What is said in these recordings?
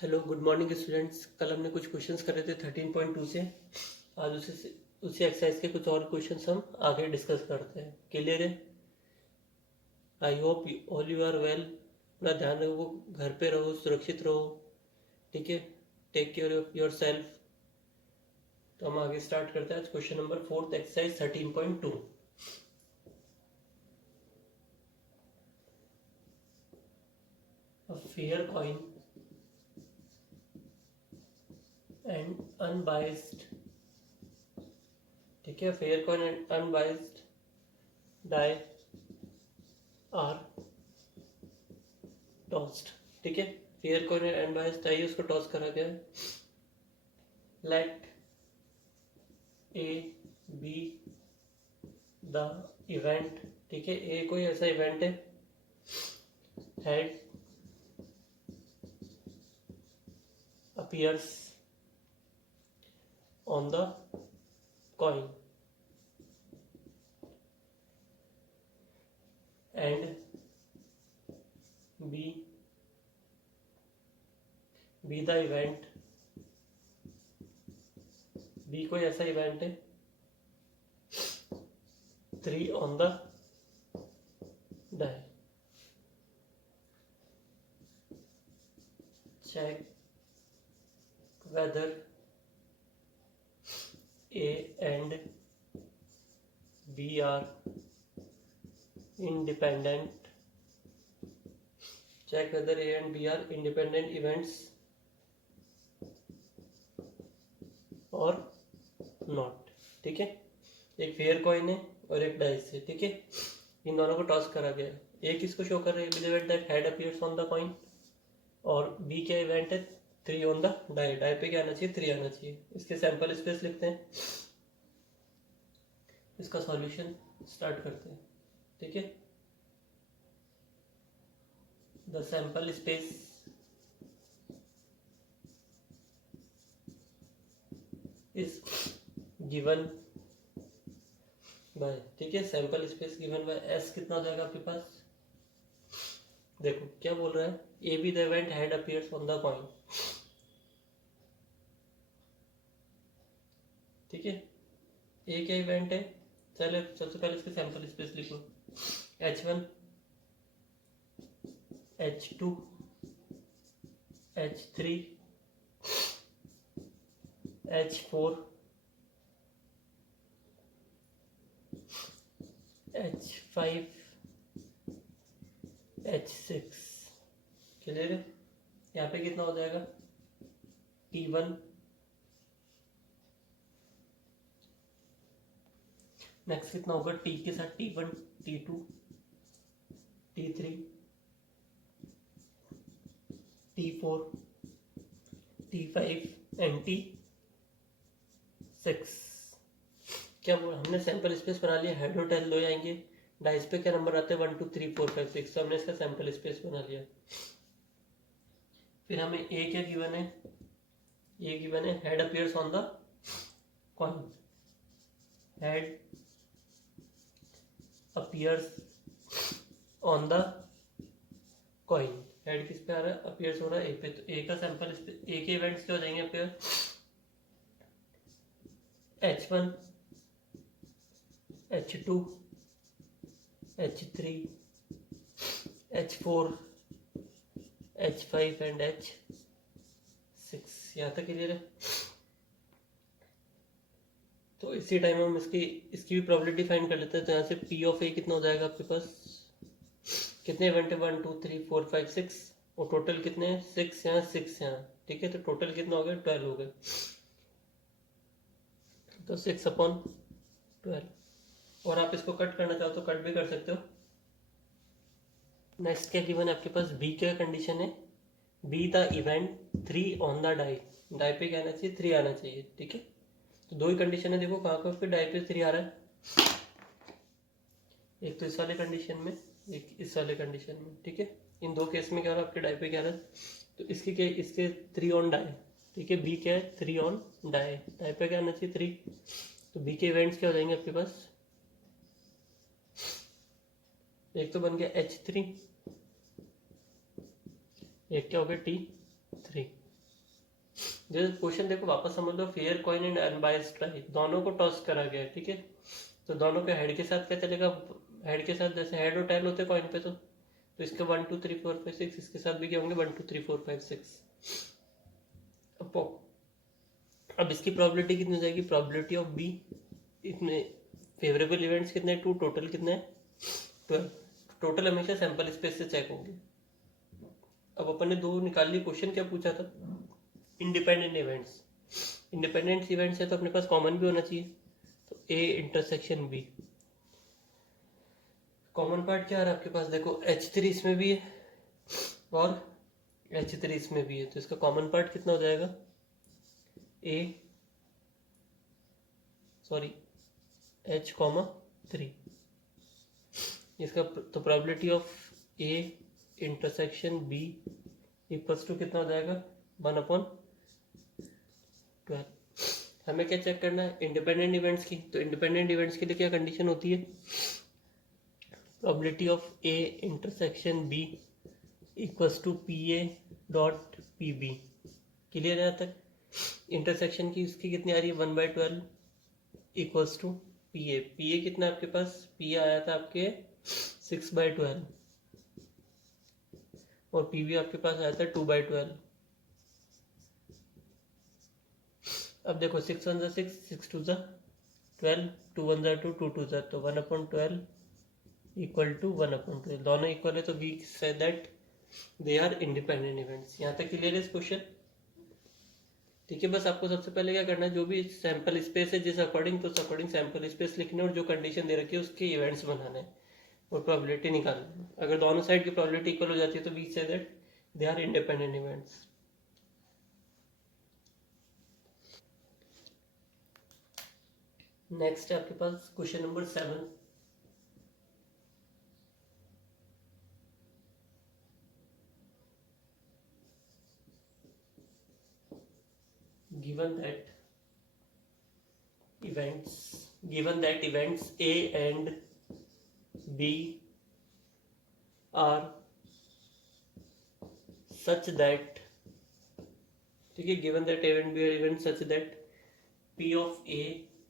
Hello good morning students. कल हमने कुछ क्वेश्चंस करे थे 13.2 से। आज उसी एक्सरसाइज के कुछ और क्वेश्चंस हम आगे डिस्कस करते हैं। क्लियर है? I hope all you are well. अपना ध्यान रखो, घर पे रहो, सुरक्षित रहो, ठीक है। Take care of yourself. तो हम आगे स्टार्ट करते हैं। आज question number 4 exercise 13.2। A fair coin and unbiased, ठीक है, fair coin and unbiased die are tossed, ठीक है। Fair coin and unbiased die उसको टॉस करा गया है। Let A be the event, ठीक है। ए कोई ऐसा इवेंट है, head appears on the coin and be the event, B कोई ऐसा इवेंट है, 3 on the die, check whether A and B are independent, check whether A and B are independent events और not, ठीक है। एक fair coin है और एक डाइस है, ठीक है। इन दोनों को टॉस करा गया। ए किसको शो कर रहे हैं? Event that head appears on the coin. और बी क्या इवेंट है? 3 ऑन द डाई। डाई पे क्या आना चाहिए? 3 आना चाहिए। इसके सैंपल स्पेस लिखते हैं, इसका सॉल्यूशन स्टार्ट करते हैं, ठीक है। The sample space is given by, ठीक है। Sample space given by S कितना हो जाएगा आपके पास? देखो क्या बोल रहा है, ए be the event head appears on the coin, ठीक है। ए क्या इवेंट है? चलो सबसे पहले इसके सैंपल स्पेस लिखो। H1 H2 H3 H4 H5 H6, clear है। यहाँ पे कितना हो जाएगा? T1, नेक्स्ट कितना होगा? T के साथ T1 T2 T3 T4 T5 and T6। क्या हमने सैंपल स्पेस बना लिया। हेड और टेल दो आएंगे। डाइस पे क्या नंबर आते हैं? 1 2 3 4 5 6। तो हमने इसका सैंपल स्पेस बना लिया। फिर हमें ए क्या गिवन है? ए गिवन है head appears on the coin, head appears on the coin. Head किस पे आ रहा है? अपीयर्स हो रहा है ए पे। तो ए का सैंपल स्पेस, ए के इवेंट्स क्या हो जाएंगे appear? H1 H2 H3 H4 H5 and H6। यहाँ तक क्लियर है। तो इसी टाइम हम इसकी भी प्रोबेबिलिटी फाइंड कर लेते हैं। तो यहाँ से P ऑफ ए कितना हो जाएगा आपके पास? कितने इवेंट है? 1 2 3 4 5 6 और टोटल कितने हैं? 6 यहाँ 6 यहाँ, ठीक है। तो टोटल कितना हो गया? 12 हो गए। तो 6/12। और आप इसको कट करना चाहो तो कट भी कर सकते हो। नेक्स्ट क्या गिवन है आपके पास? बी क्या कंडीशन है? B the event 3 on the die. Die पे क्या आना चाहिए? 3 आना चाहिए, ठीक है। तो दो ही कंडीशन है। देखो कहाँ पर पे डाई पे 3 आ रहा है। एक तो इस वाले कंडीशन में, एक इस वाले कंडीशन में, ठीक है। इन दो केस में क्या हो रहा है? आपके डाई पे क्या आ रहा है? तो इसके क्या? इसके 3 ऑन डाई, ठीक है। बी क्या है? 3 ऑन डाई। डाई पे क्या आना चाहिए? 3। तो बी के इवेंट्स क्या हो जाएंगे आपके पास? एक तो बन गया H3, एक क्या हो गया? T3। जैसे क्वेश्चन देखो वापस समझ लो, fair coin and unbiased try, दोनों को टॉस करा गया है, ठीक है। तो दोनों के हेड के साथ क्या चलेगा, हेड के साथ जैसे हेड और टेल होते हैं कॉइन पे, तो इसके 1 2 3 4 5 6, इसके साथ भी क्या होंगे 1 2 3 4 5 6। अब इसकी प्रोबेबिलिटी कितनी हो जाएगी, प्रोबेबिलिटी ऑफ बी, इतने फेवरेबल इवेंट्स कितने, 2, टोटल कितने, 12। टोटल हमेशा सैंपल स्पेस से चेक होंगे। अब अपन ने दो निकाल ली, क्वेश्चन क्या पूछा था, इंडिपेंडेंट इवेंट्स। इंडिपेंडेंट इवेंट्स है तो अपने पास कॉमन भी होना चाहिए, तो A intersection B. Common part क्या आ रहा है आपके पास, देखो H3 इसमें भी है और H3 इसमें भी है, तो इसका कॉमन पार्ट कितना हो जाएगा, ए सॉरी H, 3। इसका तो probability of A intersection B equals to कितना हो जाएगा, 1/12। हमें क्या चेक करना है, इंडिपेंडेंट इवेंट्स की। तो इंडिपेंडेंट इवेंट्स के लिए क्या कंडीशन होती है, probability of A intersection B equals to P A dot P B. Clear है यहाँ तक। इंटरसेक्शन की इसकी कितनी आ रही है, 1/12 equals to P A. P A कितना आपके पास, पी ए आया था आपके 6/12 और पी बी आपके पास आया था 2/12। अब देखो 6 1 6, 6 2 12, 2 1 2, 2 2 तो 1/12 इक्वल टू 1/12। दोनों इक्वल है तो we say that they are independent events. यहाँ तक क्लियर है इस क्वेश्चन, ठीक है। बस आपको सबसे पहले क्या करना है, जो भी सैंपल स्पेस है जिस अकॉर्डिंग, तो उस अकॉर्डिंग सैंपल स्पेस लिखना और जो कंडीशन दे रखी है उसके इवेंट्स बनाने हैं और प्रोबेबिलिटी निकालना है। अगर दोनों साइड की प्रोबेबिलिटी इक्वल हो जाती है तो we say that they are independent events. Next है आपके पास question number 7। given that events A and B are such that, ठीक है, given that A and B are events such that P of A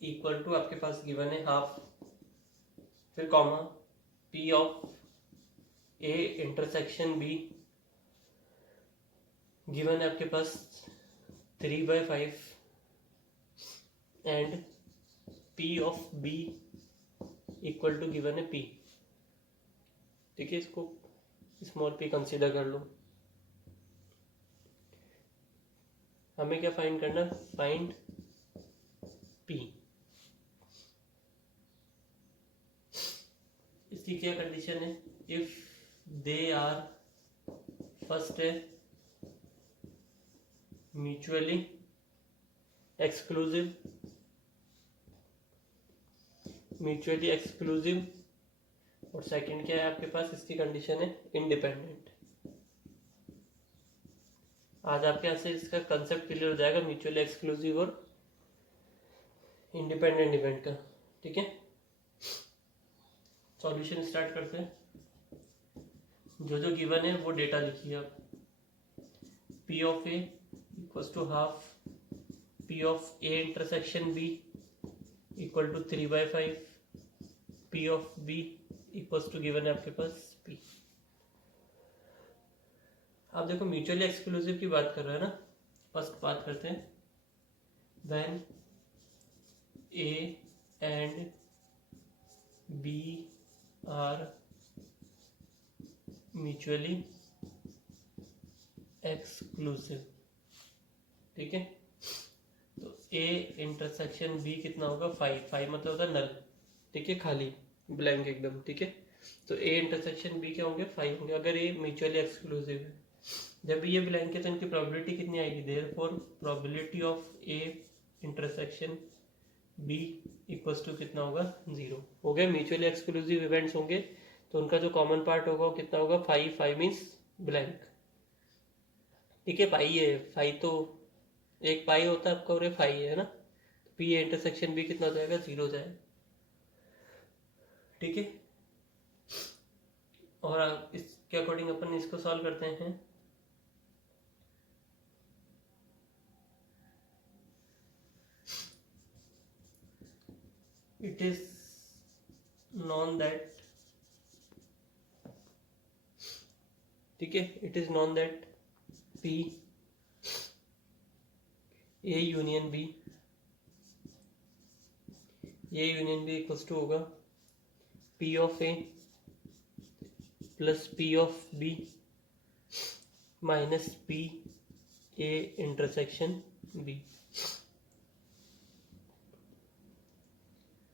equal to आपके पास given है half, फिर comma P of A intersection B given है आपके पास 3/5 and P of B equal to given है P, ठीक है। इसको स्मॉल p कंसीडर कर लो। हमें क्या फाइंड करना, फाइंड P। इसकी क्या कंडीशन है, इफ दे आर, फर्स्ट है म्यूचुअली एक्सक्लूसिव, और सेकंड क्या है आपके पास, इसकी कंडीशन है इंडिपेंडेंट। आज आपके यहाँ से इसका कंसेप्ट क्लियर हो जाएगा म्यूचुअली एक्सक्लूसिव और इंडिपेंडेंट इवेंट का, ठीक है। सॉल्यूशन स्टार्ट करते हैं। जो जो गिवन है वो डेटा लिखिए आप। P of A equals to half P of A intersection B equal to 3/5, P of B equals to given है आपके पास P। आप देखो म्यूचुअली एक्सक्लूसिव की बात कर रहे हैं ना, फर्स्ट बात करते हैं। When A and B are mutually exclusive, ठीक है। तो A इंटरसेक्शन B कितना होगा, 5 मतलब होता है नल, ठीक है, खाली ब्लैंक एकदम, ठीक है। तो A इंटरसेक्शन B क्या होंगे, 5 होंगे अगर ये म्यूचुअली एक्सक्लूसिव है। जब ये ब्लैंक है तो इनकी प्रोबेबिलिटी कितनी आएगी, therefore probability of A intersection B equals to कितना होगा, 0 हो गया। म्यूचुअली एक्सक्लूसिव इवेंट्स होंगे तो उनका जो कॉमन पार्ट होगा वो कितना होगा, 5 मीन्स ब्लैंक, ठीक है। पाई है, 5 तो एक पाई होता है आपका और 5 है ना, तो P इंटरसेक्शन B कितना हो जाएगा, 0 हो जाएगा, ठीक है। और इसके अकॉर्डिंग अपन इसको सॉल्व करते हैं। इट इज नॉन दैट, ठीक है, it is known that P A union B, A union B equals to होगा P of A plus P of B minus P A intersection B.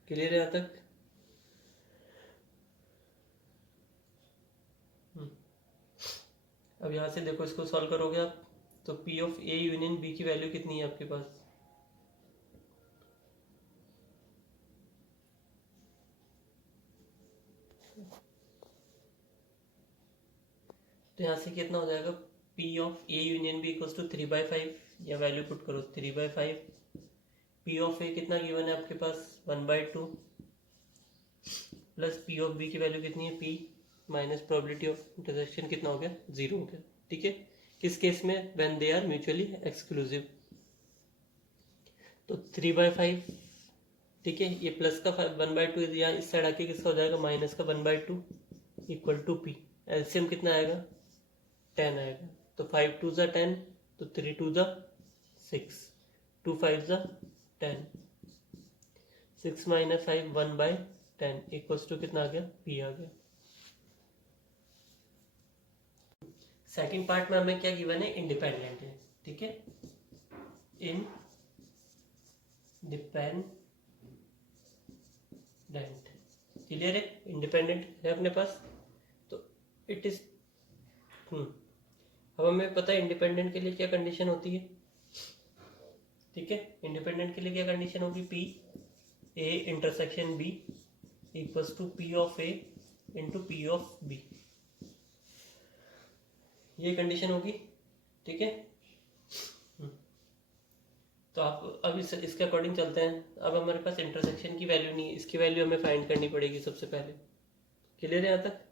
Clear है यहाँ तक? अब यहाँ से देखो, इसको सॉल्व करोगे आप तो P of A union B की वैल्यू कितनी है आपके पास? तो यहाँ से कितना हो जाएगा? P of A union B equals to 3/5, या वैल्यू पुट करो 3/5। पी ऑफ ए कितना गिवन है आपके पास? 1/2 प्लस पी ऑफ बी की वैल्यू कितनी है? P minus probability of intersection कितना हो गया? 0 हो गया, ठीक है। किस केस में? When they are mutually exclusive. तो 3/5, ठीक है, ये प्लस का 1/2 यहाँ इस साइड आके किसका हो जाएगा? माइनस का 1/2 इक्वल टू पी। एलसीएम कितना आएगा? 10 आएगा। तो 5 2 ज़ा 10, तो 3 2 ज़ा 6, 2 5 ज़ा 10, 6 माइनस 5 1/10 इक्वल्स टू कितना आ गया? पी आ गया। सेकंड पार्ट में हमें क्या गिवन है? इंडिपेंडेंट है, ठीक है, इंडिपेंडेंट। क्लियर है? इंडिपेंडेंट है अपने पास, तो इट इज अब हमें पता है इंडिपेंडेंट के लिए क्या कंडीशन होती है, ठीक है। इंडिपेंडेंट के लिए क्या कंडीशन होगी? P A intersection B equals to P of A into P of B, ये कंडीशन होगी, ठीक है। तो आप अब इसके अकॉर्डिंग चलते हैं। अब हमारे पास इंटरसेक्शन की वैल्यू नहीं है, इसकी वैल्यू हमें फाइंड करनी पड़ेगी सबसे पहले। क्लियर है यहाँ तक?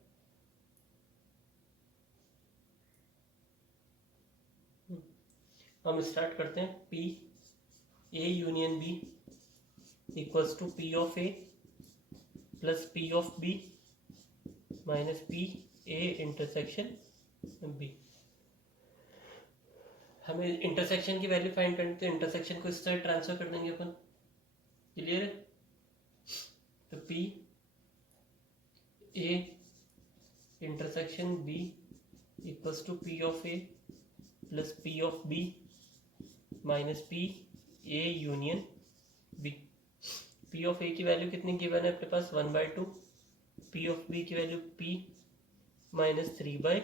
हम स्टार्ट करते हैं। P A union B equals to P of A plus P of B minus P A intersection B. हमें इंटरसेक्शन की वैल्यू फाइंड करनी, तो इंटरसेक्शन को इस साइड ट्रांसफर कर देंगे अपन। क्लियर है? तो P A intersection B equals to P of A plus P of B minus P A union B. P of A की वैल्यू कितनी गिवन है अपने पास? 1/2। पी ऑफ बी की वैल्यू पी माइनस 3/5,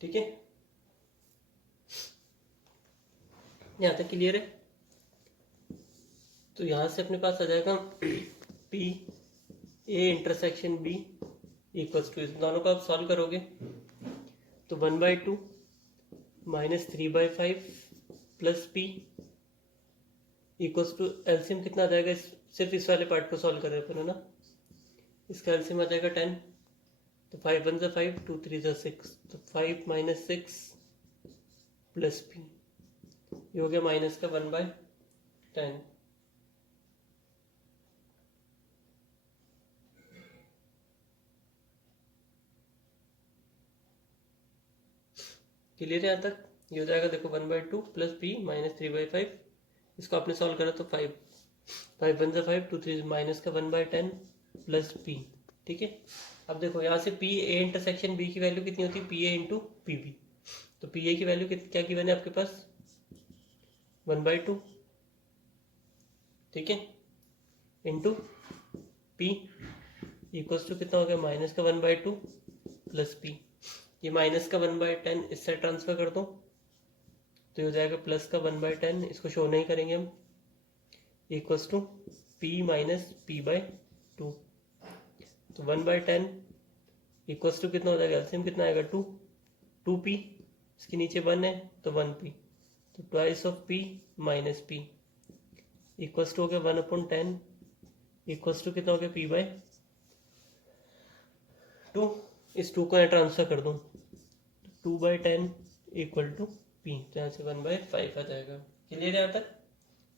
ठीक है। यहाँ तक क्लियर है? तो यहाँ से अपने पास आ जाएगा P A intersection B equals to, इस दोनों को आप सॉल्व करोगे तो 1/2 minus 3/5 plus P equals to, LCM कितना आ जाएगा? सिर्फ इस वाले पार्ट को सॉल्व करें अपन, है ना। इसका एलसीएम आ जाएगा 10, तो 5 1 ज़ा 5, 2 3 ज़ा 6, तो 5 माइनस 6 प्लस पी, ये हो गया माइनस का 1/10। क्लियर है यहाँ तक? ये हो जाएगा देखो 1/2 प्लस पी माइनस 3/5, इसको आपने सॉल्व करा तो 5 1 ज़ा 5, 2 3 माइनस का 1/10 प्लस पी, ठीक है। अब देखो यहाँ से पी ए इंटरसेक्शन बी की वैल्यू कितनी होती है? P A into P B. तो पी ए की वैल्यू क्या गिवन है आपके पास? 1/2, ठीक है, इंटू पी इक्वल्स टू कितना हो गया? माइनस का 1/2 प्लस पी। ये माइनस का 1/10 इस साइड ट्रांसफर कर दो तो ये हो जाएगा प्लस का 1/10, इसको शो नहीं करेंगे हम, equals to P minus p/2। तो 1/10 इक्वल्स टू कितना हो जाएगा? एलसीएम कितना आएगा? 2, 2p, इसके नीचे 1 है तो 1p, तो twice of p minus p equals to हो गया 1/10 इक्वल्स टू कितना हो गया? p/2। इस 2 को यहाँ ट्रांसफर कर दूँ, 2/10 इक्वल टू p, तो यहाँ से 1/5 आ जाएगा। क्लियर है यहाँ तक?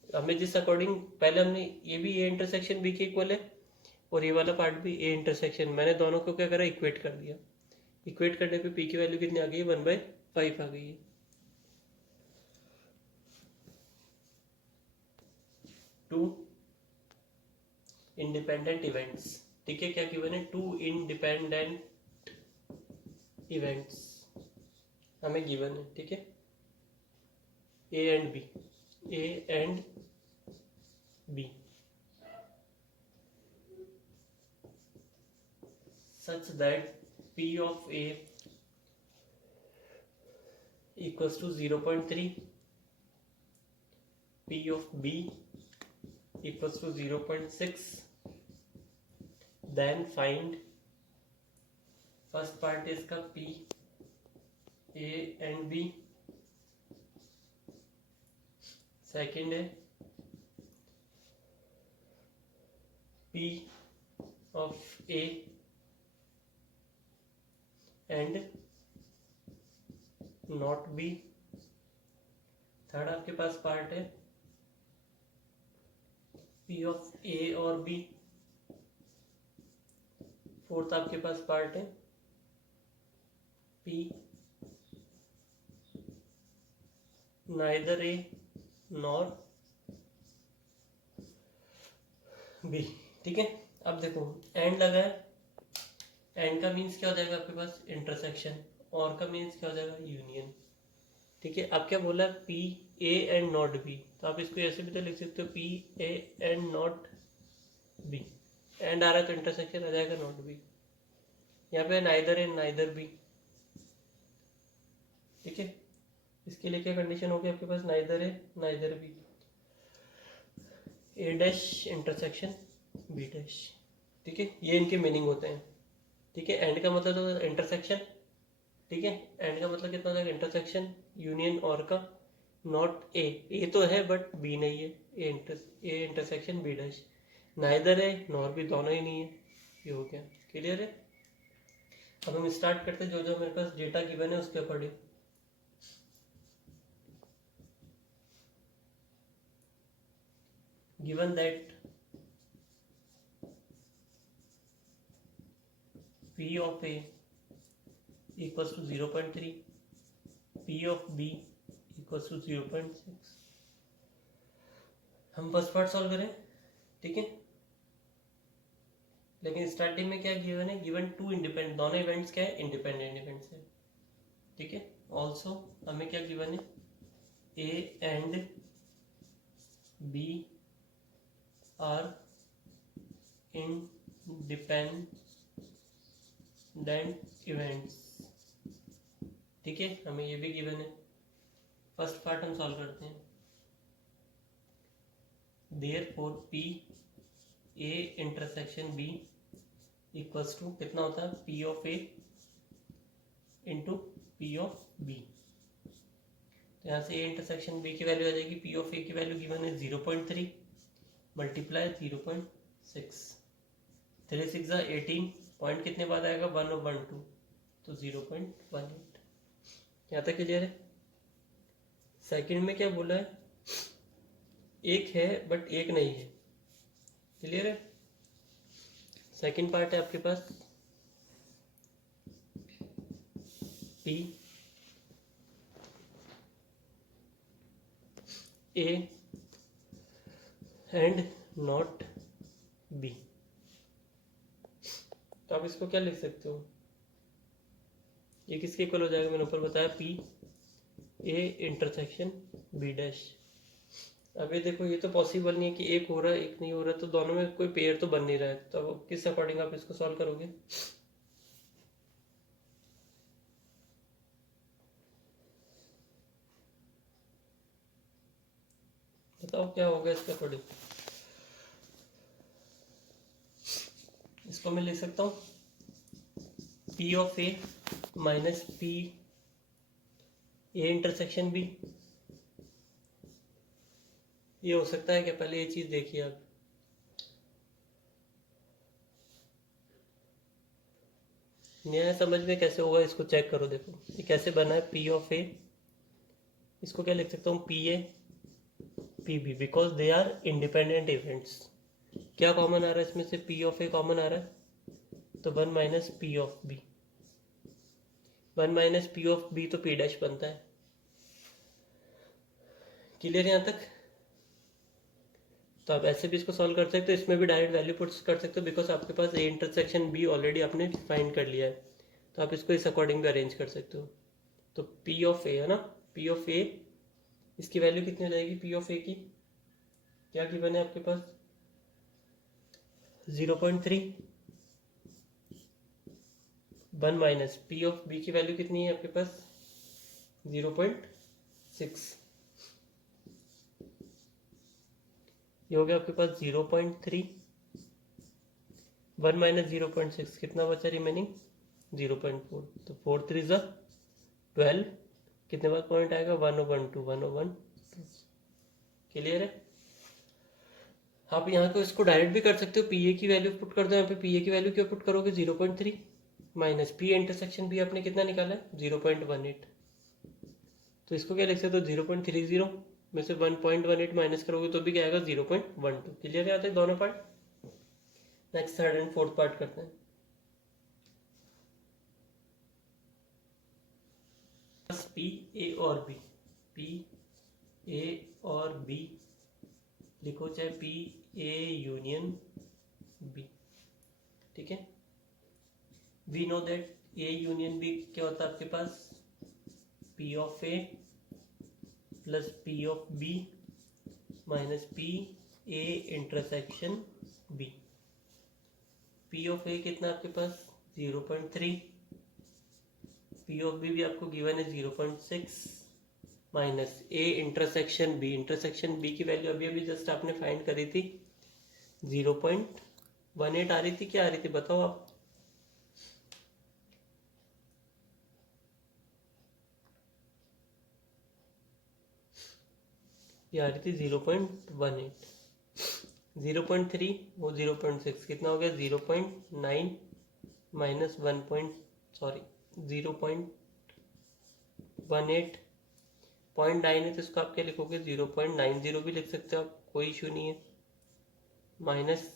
हमें जिस अकॉर्डिंग पहले हमने ये भी ए इंटरसेक्शन बी के इक्वल है और ये वाला पार्ट भी ए इंटरसेक्शन, मैंने दोनों को क्या करा, इक्वेट कर दिया। इक्वेट करने पे पी की वैल्यू कितनी आ गई, 1/5 आ गई है। टू इंडिपेंडेंट इवेंट्स, ठीक है, क्या गिवन है, 2 इंडिपेंडेंट इवेंट्स हमें गिवन है, ठीक है, A and B, A and B, such that P of A equals to 0.3, P of B equals to 0.6, then find first part is का P A and B, second है P of A and not B, third आपके पास part है P of ए और B, fourth आपके पास part है P neither A nor be, ठीक है। अब देखो एंड लगा है, एंड का मीन्स क्या हो जाएगा आपके पास, इंटरसेक्शन, और का मीन्स क्या हो जाएगा, यूनियन, ठीक है। अब क्या बोला, P A and not B, तो आप इसको ऐसे भी तो लिख सकते हो, P A and not B, and आ रहा है तो इंटरसेक्शन आ जाएगा नॉट बी, यहाँ पे नाइदर एंड नाइदर बी, ठीक है। इसके लिए क्या कंडीशन होगी आपके पास, neither A neither B, A dash intersection B dash, ठीक है, ये इनके मीनिंग होते हैं, ठीक है। एंड का मतलब तो इंटरसेक्शन, ठीक है, एंड का मतलब कितना हो जाएगा, इंटरसेक्शन, यूनियन, और का नॉट ए तो है बट बी नहीं है, A intersection B dash, neither है नॉर भी, दोनों ही नहीं है, ये हो गया, क्लियर है। अब हम स्टार्ट करते हैं, जो जो मेरे पास डेटा गिवन है उसके according. Given that P of A equals to 0.3, P of B equals to 0.6, हम फर्स्ट पार्ट सॉल्व करें, ठीक है। लेकिन स्टार्टिंग में क्या गिवन है, गिवन 2 इंडिपेंडेंट, दोनों इवेंट्स क्या है, इंडिपेंडेंट इवेंट्स है, ठीक है। ऑल्सो हमें क्या गिवन है, A and B are independent events, ठीक है, हमें ये भी गिवन है। फर्स्ट पार्ट हम सॉल्व करते हैं, therefore P A intersection B equals to कितना होता है, P of A into P of B, तो यहाँ से ए इंटरसेक्शन बी की वैल्यू आ जाएगी, पी ऑफ ए की वैल्यू गिवन है 0.3 मल्टीप्लाई 0.6, 3 6 18, पॉइंट कितने बाद आएगा, 1 और 1 2, तो 0.18, यहाँ तक क्लियर है। सेकंड में क्या बोला है, एक है बट एक नहीं है, क्लियर है। सेकंड पार्ट है आपके पास P A and not B, तो आप इसको क्या लिख सकते हो, ये किसके इक्वल हो जाएगा, मैंने ऊपर बताया P A intersection B dash. अब ये देखो, ये तो पॉसिबल नहीं है कि एक हो रहा है एक नहीं हो रहा, तो दोनों में कोई पेयर तो बन नहीं रहा है, तो अब किस अकॉर्डिंग आप इसको सॉल्व करोगे, बताओ क्या होगा इसके अकॉर्डिंग। इसको मैं लिख सकता हूँ P of A minus P A intersection B, ये हो सकता है क्या, पहले ये चीज देखिए आप, नया समझ में कैसे होगा इसको चेक करो, देखो ये कैसे बना है, पी ऑफ ए, इसको क्या लिख सकता हूँ, P A PB because they are independent events. क्या कॉमन आ रहा है इसमें से? P ऑफ A कॉमन आ रहा है, तो 1 minus P of B, 1 minus P of B तो P डैश बनता है। क्लियर यहाँ तक? तो आप ऐसे भी इसको सॉल्व कर सकते हो, इसमें भी डायरेक्ट वैल्यू पुट कर सकते हो बिकॉज आपके पास A इंटरसेक्शन B ऑलरेडी आपने फाइंड कर लिया है, तो आप इसको इस अकॉर्डिंग भी अरेंज कर सकते हो। तो P ऑफ A है ना, P ऑफ A, इसकी वैल्यू कितनी हो जाएगी? P ऑफ A की क्या गिवन है आपके पास? 0.3। 1 माइनस P ऑफ B की वैल्यू कितनी है आपके पास? 0.6। ये हो गया आपके पास 0.3। 1 माइनस 0.6 कितना बचा रिमेनिंग? 0.4। तो 4 3 ज़ा 12, कितने बार पॉइंट आएगा? 1/2, 1/2। क्लियर है? आप यहाँ को इसको डायरेक्ट भी कर सकते हो, पी ए की वैल्यू पुट कर दो यहाँ पे। पी ए की वैल्यू क्या पुट करोगे? 0.3 माइनस पी इंटरसेक्शन भी आपने कितना निकाला है? 0.18। तो इसको क्या लिख सकते हो? 0.30 में से 1.18 माइनस करोगे तो भी क्या आएगा? 0.12। क्लियर है? आते हैं दोनों part. Next third and fourth part करते हैं। पी ए और बी, पी ए और बी लिखो, चाहे पी ए यूनियन बी। ठीक है, we know that A union B क्या होता है आपके पास? P of A plus P of B minus P A intersection B. P of A कितना आपके पास? 0.3। पी ऑफ बी भी आपको गिवन है 0.6 minus A intersection B. Intersection B की वैल्यू अभी अभी जस्ट आपने फाइंड करी थी, 0.18 आ रही थी। क्या आ रही थी बताओ आप? ये आ रही थी 0.18। 0.3 वो 0.6, कितना हो गया? 0.9 माइनस 0.18। 0.9 है तो इसको आप क्या लिखोगे? 0.90 भी लिख सकते हो आप, कोई इशू नहीं है, माइनस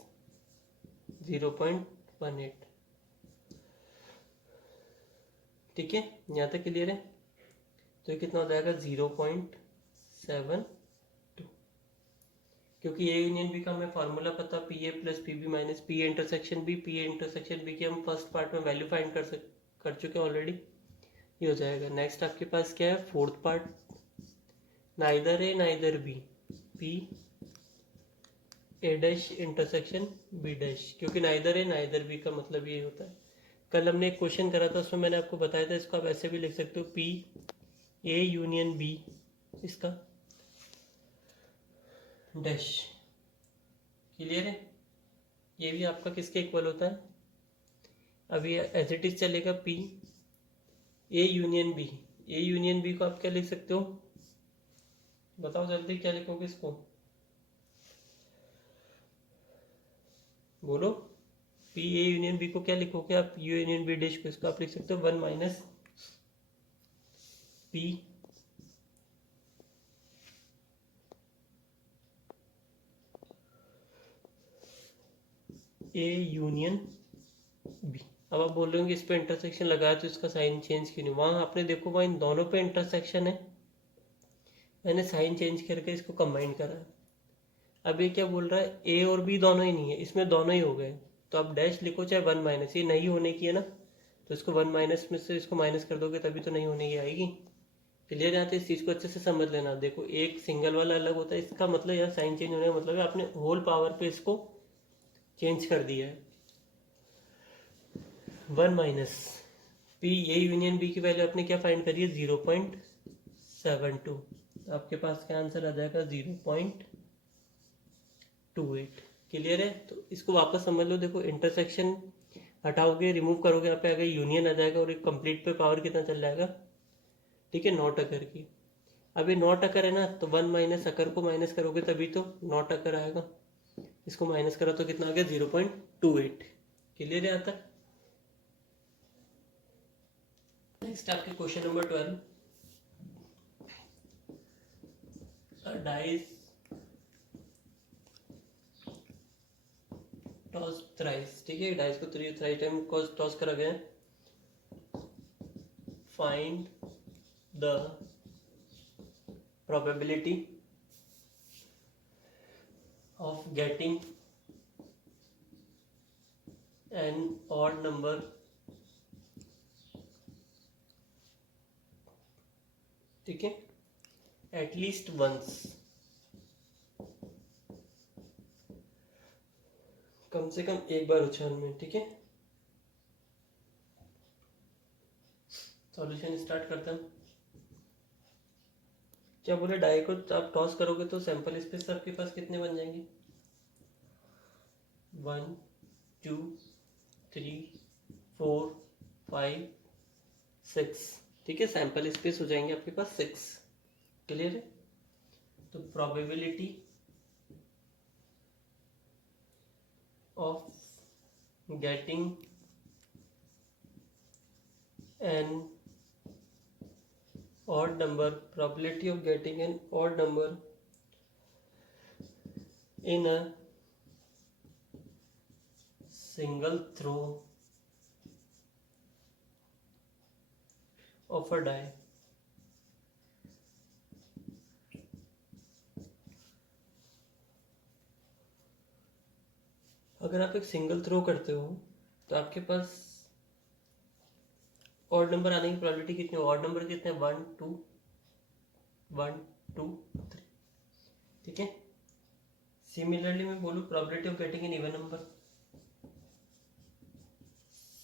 0.18। ठीक है, यहाँ तक क्लियर है? तो ये कितना हो जाएगा? 0.72। क्योंकि ए यूनियन बी का हमें फॉर्मूला पता, P A plus P B minus P A intersection B. P A intersection B की हम फर्स्ट पार्ट में वैल्यू फाइंड कर चुके हैं ऑलरेडी, ये हो जाएगा। नेक्स्ट आपके पास क्या है? Fourth part, neither A neither B, P A dash intersection B dash. क्योंकि नाइदर ए नाइदर बी का मतलब ये होता है। कल हमने एक क्वेश्चन करा था, उसमें मैंने आपको बताया था, इसको आप ऐसे भी लिख सकते हो, पी ए यूनियन बी इसका डैश। क्लियर है? ये भी आपका किसके इक्वल होता है? अभी एज इट इज चलेगा, P A union B. A union B को आप क्या लिख सकते हो? बताओ जल्दी, क्या लिखोगे इसको? बोलो। पी ए यूनियन बी को क्या लिखोगे आप? यू यूनियन बी डैश को, इसको आप लिख सकते हो 1 minus P A union B. अब आप बोल रहे हो कि इस पे इंटरसेक्शन लगाया तो इसका साइन चेंज क्यों नहीं? वहां आपने देखो, वहां इन दोनों पे इंटरसेक्शन है, मैंने साइन चेंज करके इसको कंबाइन करा है। अब ये क्या बोल रहा है? ए और बी दोनों ही नहीं है, इसमें दोनों ही हो गए। तो आप डैश लिखो चाहे 1 माइनस, ये नहीं होने की है ना, तो इसको 1 माइनस में से इसको माइनस कर दोगे तभी तो नहीं होने की आएगी। क्लियर है? तो इस चीज़ को अच्छे से समझ लेना। देखो, एक सिंगल वाला अलग होता है, इसका मतलब यार साइन चेंज होने का मतलब है आपने होल पावर पे इसको चेंज कर दिया है। 1 minus P A union B की वैल्यू आपने क्या फाइंड करी है? 0.72। आपके पास क्या आंसर आ जाएगा? 0.28। क्लियर है? तो इसको वापस समझ लो। देखो, इंटरसेक्शन हटाओगे, रिमूव करोगे, यहाँ पे आ गया यूनियन आ जाएगा, और एक कंप्लीट पे पावर कितना चल जाएगा? ठीक है, नॉट अकर की। अब ये नॉट अकर है ना, तो 1 माइनस अकर को माइनस करोगे तभी तो नॉट अकर आएगा। इसको माइनस करो तो कितना आ गया? 0.28। क्लियर है? आता है? नेक्स्ट आपके question number 12। A dice toss thrice, ठीक है, डाइस को थ्राइस टाइम टॉस करा गया है। Find the probability of getting an odd number ठीक है at least once, कम से कम एक बार उच्चारण में, ठीक है। सॉल्यूशन स्टार्ट करते हैं। क्या बोले, डाई को आप टॉस करोगे तो सैंपल स्पेस आपके पास कितने बन जाएंगे? 1 2 3 4 5 6, ठीक है, सैंपल स्पेस हो जाएंगे आपके पास 6। क्लियर है? तो probability of getting N odd number, probability of getting an odd number in a single throw of a die अगर आप एक सिंगल थ्रो करते हो तो आपके पास ऑड नंबर आने की प्रोबेबिलिटी कितनी है? ऑड नंबर कितने? 1 2 1 2 3, ठीक है। सिमिलरली मैं बोलूँ probability of getting an even number,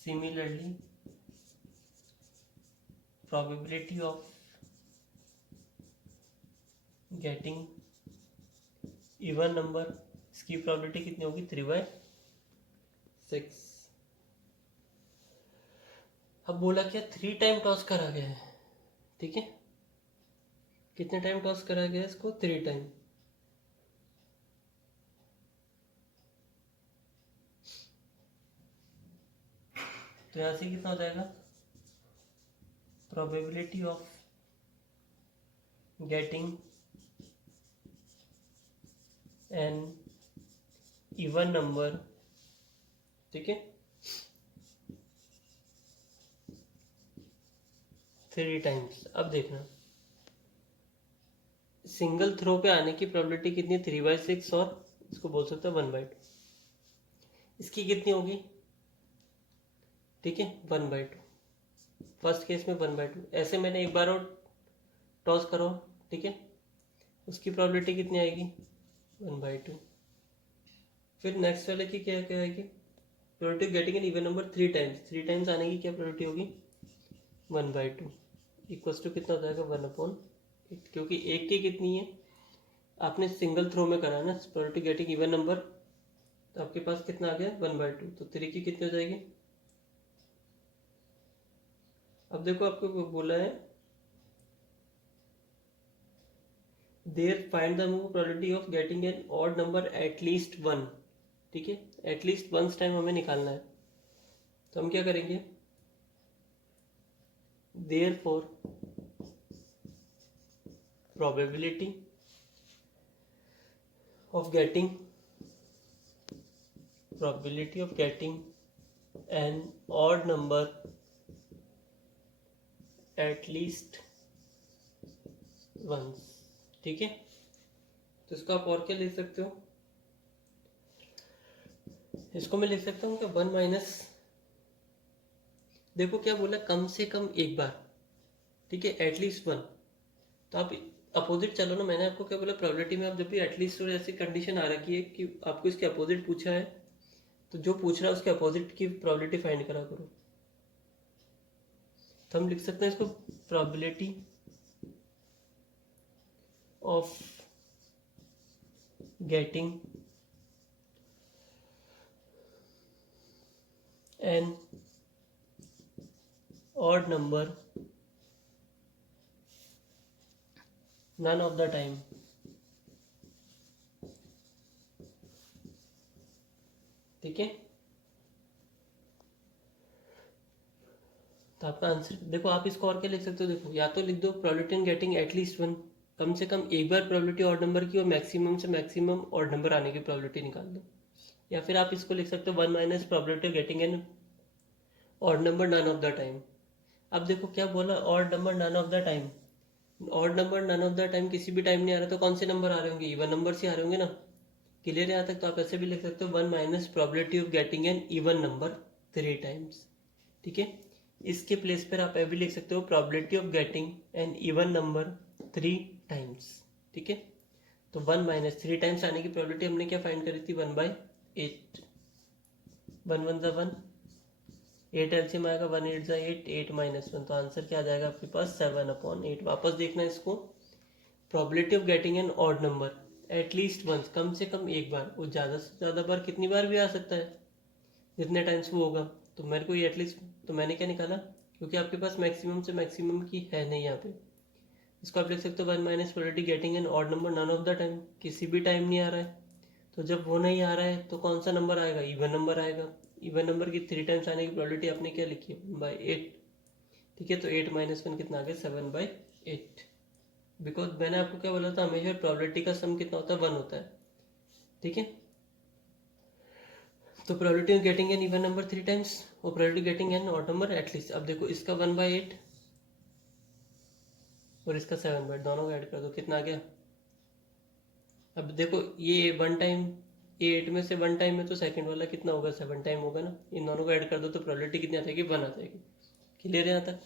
similarly probability of getting even number, इसकी प्रोबेबिलिटी कितनी होगी? 3/6। अब बोला क्या 3 टाइम टॉस करा गया है, ठीक है। कितने टाइम टॉस करा गया है इसको? 3 टाइम। तो यहां से कितना हो जाएगा? Probability of getting an even number, ठीक है, 3 टाइम्स। अब देखना सिंगल थ्रो पे आने की प्रोबेबिलिटी कितनी है? 3/6, और इसको बोल सकते हो 1/2। इसकी कितनी होगी? ठीक है, 1/2। फर्स्ट केस में 1/2। ऐसे मैंने एक बार और टॉस करो, ठीक है, उसकी प्रोबेबिलिटी कितनी आएगी? 1/2। फिर नेक्स्ट वाले की क्या क्या आएगी? Probability getting an even number 3 times. 3 times आने की क्या प्रोबेबिलिटी होगी? 1/2 इक्वल्स टू कितना हो जाएगा? 1/8, क्योंकि एक की कितनी है? आपने सिंगल थ्रो में करा ना प्रोबेबिलिटी गेटिंग इवन नंबर, तो आपके पास कितना आ गया? 1/2। तो 3 की कितनी हो जाएगी? अब देखो आपको बोला है there find the probability of getting an odd number at least 1, ठीक है, एट लीस्ट 1 टाइम हमें निकालना है। तो हम क्या करेंगे? Therefore probability of getting an odd number at least once, ठीक है। तो इसको आप और क्या लिख सकते हो? इसको मैं लिख सकता हूँ कि 1 माइनस, देखो क्या बोला, कम से कम एक बार, ठीक है, एटलीस्ट 1। तो आप अपोजिट चलो ना, मैंने आपको क्या बोला, प्रोबेबिलिटी में आप जब भी एटलीस्ट और ऐसी कंडीशन आ रखी है कि आपको इसके अपोजिट पूछा है, तो जो पूछ रहा है उसके अपोजिट की प्रोबेबिलिटी फाइंड करा करो। तो हम लिख सकते हैं इसको probability of getting an odd number none of the time, ठीक है। तो आपका आंसर देखो, आप इसको और क्या लिख सकते हो? देखो, या तो लिख दो प्रोबेबिलिटी इन गेटिंग एटलीस्ट 1, कम से कम एक बार प्रोबेबिलिटी ऑड नंबर की, और मैक्सिमम से मैक्सिमम ऑड नंबर आने की प्रोबेबिलिटी निकाल दो। या फिर आप इसको लिख सकते हो 1 minus probability of getting an odd number none of the time. अब देखो क्या बोला, odd number none of the time. Odd number none of the time किसी भी टाइम नहीं आ रहा तो कौन से नंबर आ रहे होंगे, इवन नंबर से आ रहे होंगे ना। क्लियर है यहाँ तक? तो आप ऐसे भी लिख सकते हो 1 minus probability of getting an even number 3 times. ठीक है, इसके प्लेस पर आप भी लिख सकते हो probability of getting an even number 3 times. ठीक है, तो 1 माइनस 3 टाइम्स आने की प्रोबेबिलिटी हमने क्या फाइंड करी थी, 1/8। 1 1 ज़ा 1, 8 एलसीएम आएगा, 1 8 ज़ा 8, 8 माइनस 1, तो आंसर क्या आ जाएगा आपके पास 7/8। वापस देखना है इसको, probability of getting an odd number at least once, कम से कम एक बार, वो ज़्यादा से ज़्यादा बार कितनी बार भी आ सकता है, जितने टाइम्स वो होगा। तो मेरे को ये एटलीस्ट, तो मैंने क्या निकाला, क्योंकि आपके पास मैक्सिमम से मैक्सिमम की है नहीं यहाँ पे, इसको आप लिख सकते हो 1 minus probability getting an odd number none of the time, किसी भी टाइम नहीं आ रहा है। तो जब वो नहीं आ रहा है तो कौन सा नंबर आएगा, इवन नंबर आएगा। इवन नंबर की 3 टाइम्स आने की प्रोबेबिलिटी आपने क्या लिखी है, 1/8। ठीक है, तो 8 माइनस 1 कितना आ गया, 7/8। बिकॉज मैंने आपको क्या बोला था, हमेशा प्रोबेबिलिटी का सम कितना होता है, 1 होता है। ठीक है, तो probability of getting an even number 3 times और probability getting an odd number at least. अब देखो इसका 1/8 और इसका 7/8 दोनों को ऐड कर दो, कितना आ गया। अब देखो ये 1 टाइम, ये 8 में से 1 टाइम है तो सेकंड वाला कितना होगा, 7 टाइम होगा ना। इन दोनों को ऐड कर दो तो प्रोबेबिलिटी कितनी आ जाएगी, 1 आ जाएगी। क्लियर है यहाँ तक?